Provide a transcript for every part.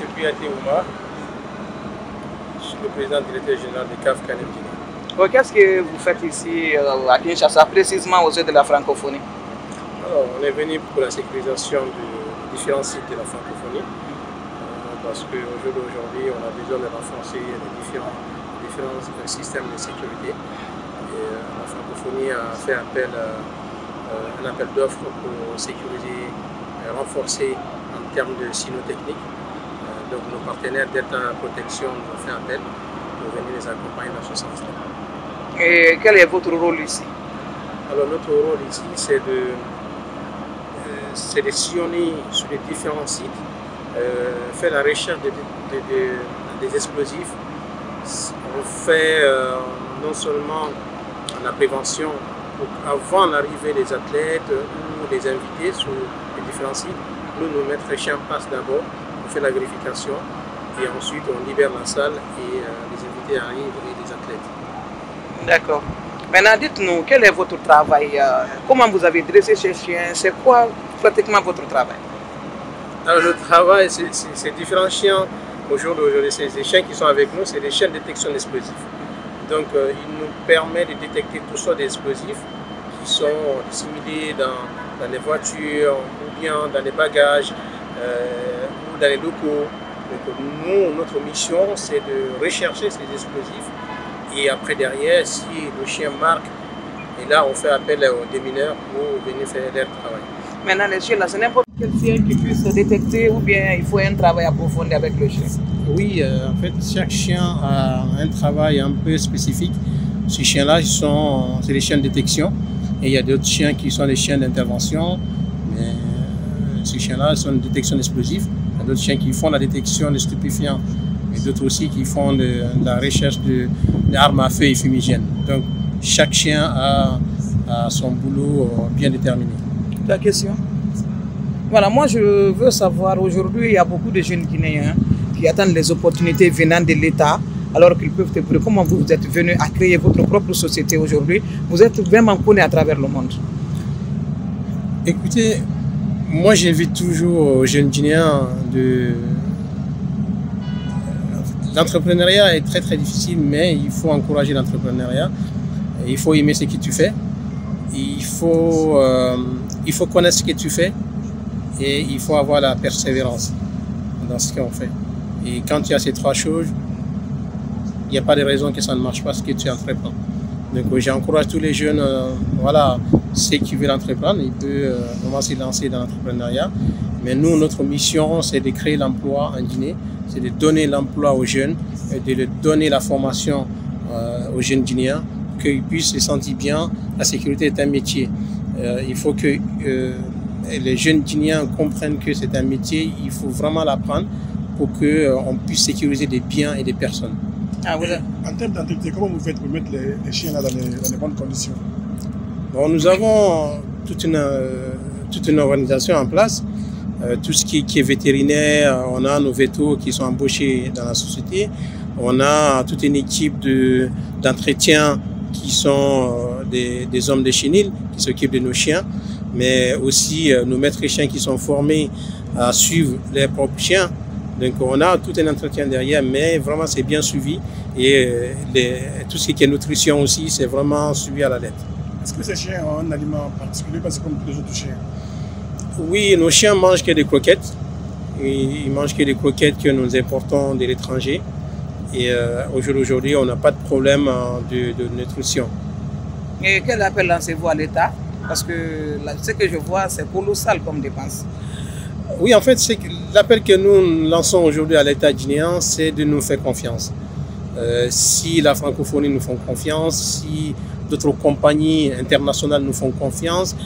c'est Kouyaté Oumar. Je suis le président directeur général de CAF Canem Guinée. Qu'est-ce que vous faites ici à Kinshasa, précisément aux yeux de la francophonie? Alors, on est venu pour la sécurisation de différents sites de la francophonie. Parce qu'au jour d'aujourd'hui, on a besoin de renforcer les différents systèmes de sécurité. Et la francophonie a fait un appel d'offres pour sécuriser et renforcer en termes de cynotechnique. Donc nos partenaires d'État Protection nous ont fait appel pour venir les accompagner dans ce sens-là. Et quel est votre rôle ici? Alors notre rôle ici, c'est de sillonner sur les différents sites, faire la recherche des explosifs. On fait non seulement la prévention avant l'arrivée des athlètes ou des invités sur les différents sites. Nous mettons les chiens en place d'abord, on fait la vérification et ensuite on libère la salle et les invités arrivent et les athlètes. D'accord. Maintenant, dites-nous, quel est votre travail? Comment vous avez dressé ces chiens? C'est quoi pratiquement votre travail? Alors, le travail, c'est différents chiens. Au jour d'aujourd'hui, ces chiens qui sont avec nous, c'est des chiens de détection d'explosifs. Donc, ils nous permettent de détecter toutes sortes d'explosifs qui sont disséminés dans les voitures ou bien dans les bagages ou dans les locaux. Donc, nous, notre mission, c'est de rechercher ces explosifs. Et après, derrière, si le chien marque, et là, on fait appel aux démineurs pour venir faire leur travail. Maintenant, les chiens, là, c'est n'importe quel chien qui puisse détecter ou bien il faut un travail approfondi avec le chien? Oui, en fait, chaque chien a un travail un peu spécifique. Ces chiens-là, c'est des chiens de détection. Et il y a d'autres chiens qui sont des chiens d'intervention. Mais ces chiens-là sont de détection d'explosifs. Il y a d'autres chiens qui font la détection de stupéfiants. Et d'autres aussi qui font de la recherche d'armes à feu et fumigènes. Donc, chaque chien a son boulot bien déterminé. La question? Voilà, moi je veux savoir, aujourd'hui il y a beaucoup de jeunes Guinéens qui attendent les opportunités venant de l'État alors qu'ils peuvent te dire comment vous êtes venu à créer votre propre société aujourd'hui. Vous êtes vraiment connu à travers le monde. Écoutez, moi j'invite toujours aux jeunes Guinéens L'entrepreneuriat est très très difficile, mais il faut encourager l'entrepreneuriat. Il faut aimer ce que tu fais. Il faut connaître ce que tu fais et il faut avoir la persévérance dans ce qu'on fait. Et quand tu as ces trois choses, il n'y a pas de raison que ça ne marche pas ce que tu entreprends. Donc j'encourage tous les jeunes, voilà, ceux qui veulent entreprendre, ils peuvent vraiment se lancer dans l'entrepreneuriat. Mais nous, notre mission, c'est de créer l'emploi en Guinée, c'est de donner l'emploi aux jeunes, et de donner la formation aux jeunes Guinéens, qu'ils puissent se sentir bien. La sécurité est un métier. Il faut que les jeunes Guinéens comprennent que c'est un métier, il faut vraiment l'apprendre pour qu'on puisse sécuriser des biens et des personnes. Ah, voilà. En termes d'entretien, comment vous faites pour mettre les chiens là dans les bonnes conditions? Bon, nous avons toute une organisation en place. Tout ce qui est vétérinaire, on a nos vétos qui sont embauchés dans la société. On a toute une équipe d'entretien qui sont des hommes de chenil qui s'occupent de nos chiens, mais aussi nos maîtres chiens qui sont formés à suivre leurs propres chiens. Donc on a tout un entretien derrière, mais vraiment c'est bien suivi et tout ce qui est nutrition aussi, c'est vraiment suivi à la lettre. Est-ce que ces chiens ont un aliment particulier parce que comme tous les autres chiens? Oui, nos chiens mangent que des croquettes. Ils mangent que des croquettes que nous importons de l'étranger. Et aujourd'hui, on n'a pas de problème de nutrition. Et quel appel lancez-vous à l'État? Parce que ce que je vois, c'est colossal comme dépense. Oui, en fait, l'appel que nous lançons aujourd'hui à l'État guinéen, c'est de nous faire confiance. Si la francophonie nous fait confiance, si d'autres compagnies internationales nous font confiance,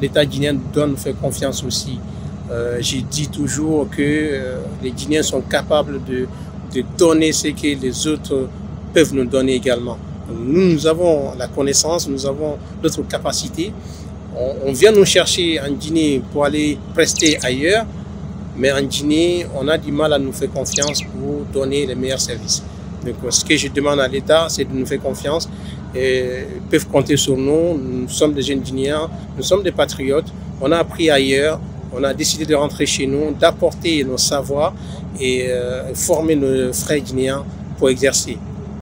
l'État guinéen doit nous faire confiance aussi. J'ai dit toujours que les Guinéens sont capables de donner ce que les autres peuvent nous donner également. Nous avons la connaissance, nous avons d'autres capacités. On vient nous chercher en Guinée pour aller prester ailleurs, mais en Guinée, on a du mal à nous faire confiance pour donner les meilleurs services. Donc, ce que je demande à l'État, c'est de nous faire confiance. Et ils peuvent compter sur nous. Nous sommes des jeunes Guinéens, nous sommes des patriotes. On a appris ailleurs on a décidé de rentrer chez nous, d'apporter nos savoirs et former nos frères guinéens pour exercer.